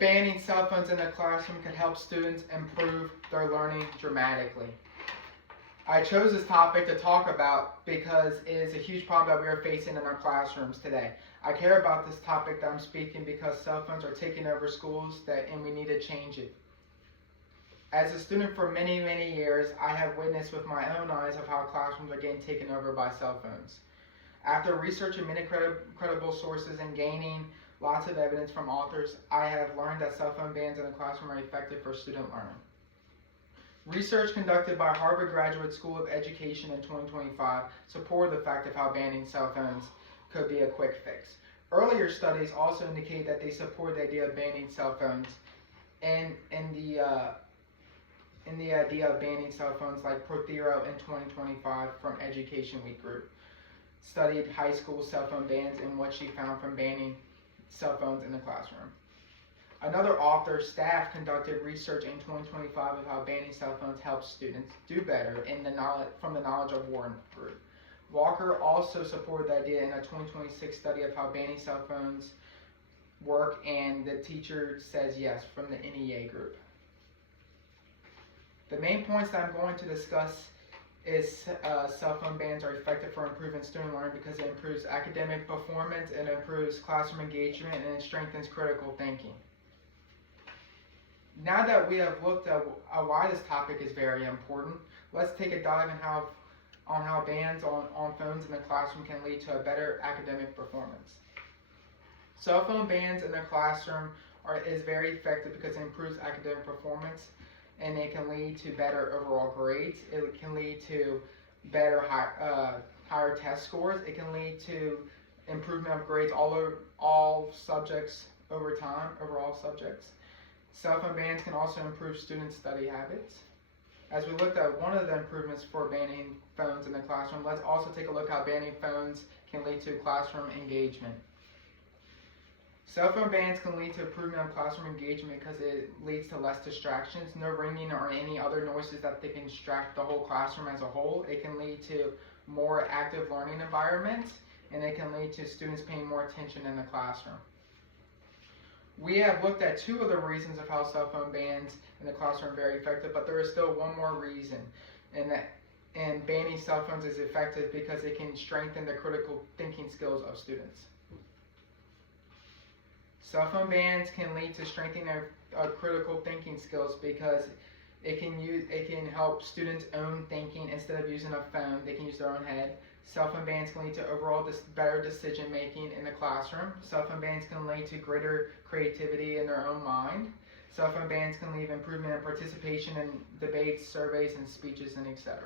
if banning cell phones in the classroom could help students improve their learning dramatically? I chose this topic to talk about because it is a huge problem that we are facing in our classrooms today. I care about this topic that I'm speaking because cell phones are taking over schools and we need to change it. As a student for many, many years, I have witnessed with my own eyes of how classrooms are getting taken over by cell phones. After researching many credible sources and gaining lots of evidence from authors, I have learned that cell phone bans in the classroom are effective for student learning. Research conducted by Harvard Graduate School of Education in 2025 supported the fact of how banning cell phones could be a quick fix. Earlier studies also indicate that they support the idea of banning cell phones and the idea of banning cell phones, like Prothero in 2025 from Education Week Group studied high school cell phone bans and what she found from banning cell phones in the classroom. Another author, staff, conducted research in 2025 of how banning cell phones helps students do better from the Knowledge of War Group. Walker also supported the idea in a 2026 study of how banning cell phones work, and the teacher says yes from the NEA group. The main points that I'm going to discuss is cell phone bans are effective for improving student learning because it improves academic performance, it improves classroom engagement, and it strengthens critical thinking. Now that we have looked at why this topic is very important, let's take a dive on how bans on phones in the classroom can lead to a better academic performance. Cell phone bans in the classroom is very effective because it improves academic performance, and it can lead to better overall grades. It can lead to better higher test scores. It can lead to improvement of grades all subjects over time, overall subjects. Cell phone bans can also improve student study habits. As we looked at one of the improvements for banning phones in the classroom, let's also take a look at how banning phones can lead to classroom engagement. Cell phone bans can lead to improvement of classroom engagement because it leads to less distractions, no ringing or any other noises that they can distract the whole classroom as a whole. It can lead to more active learning environments, and it can lead to students paying more attention in the classroom. We have looked at two of the reasons of how cell phone bans in the classroom are very effective, but there is still one more reason, and banning cell phones is effective because it can strengthen the critical thinking skills of students. Cell phone bans can lead to strengthening their critical thinking skills because it can help students' own thinking. Instead of using a phone, they can use their own head. Cell phone bans can lead to overall better decision making in the classroom. Cell phone bans can lead to greater creativity in their own mind. Cell phone bans can lead to improvement in participation in debates, surveys, and speeches, and etc.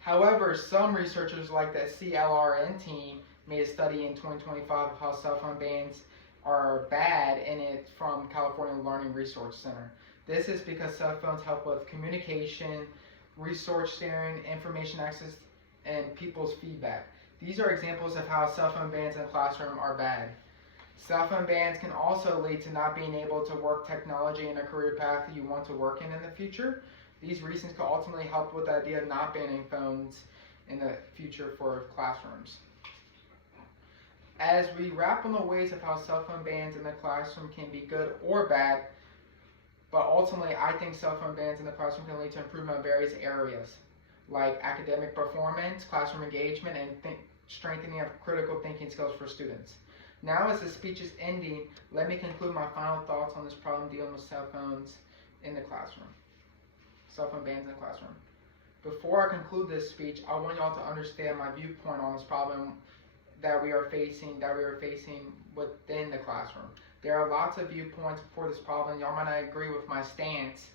However, some researchers like the CLRN team made a study in 2025 of how cell phone bans are bad, and it's from California Learning Resource Center. This is because cell phones help with communication, resource sharing, information access, and people's feedback. These are examples of how cell phone bans in the classroom are bad. Cell phone bans can also lead to not being able to work technology in a career path that you want to work in the future. These reasons could ultimately help with the idea of not banning phones in the future for classrooms. As we wrap on the ways of how cell phone bans in the classroom can be good or bad, but ultimately I think cell phone bans in the classroom can lead to improvement in various areas, like academic performance, classroom engagement, and strengthening of critical thinking skills for students. Now, as the speech is ending, let me conclude my final thoughts on this problem dealing with cell phones in the classroom. Cell phone bans in the classroom. Before I conclude this speech, I want y'all to understand my viewpoint on this problem that we are facing within the classroom. There are lots of viewpoints for this problem. Y'all might not agree with my stance,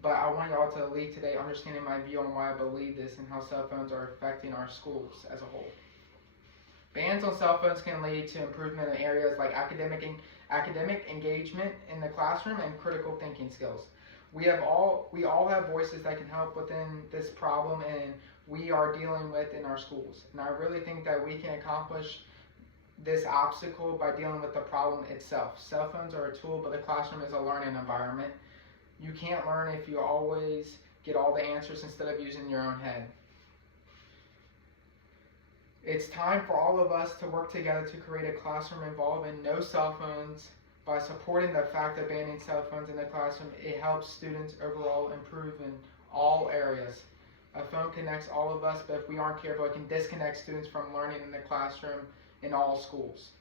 but I want y'all to leave today understanding my view on why I believe this and how cell phones are affecting our schools as a whole. Bans on cell phones can lead to improvement in areas like academic engagement in the classroom and critical thinking skills. We all have voices that can help within this problem, and we are dealing with in our schools. And I really think that we can accomplish this obstacle by dealing with the problem itself. Cell phones are a tool, but the classroom is a learning environment. You can't learn if you always get all the answers instead of using your own head. It's time for all of us to work together to create a classroom involving no cell phones By supporting the fact of banning cell phones in the classroom, it helps students overall improve in all areas. A phone connects all of us, but if we aren't careful, it can disconnect students from learning in the classroom in all schools.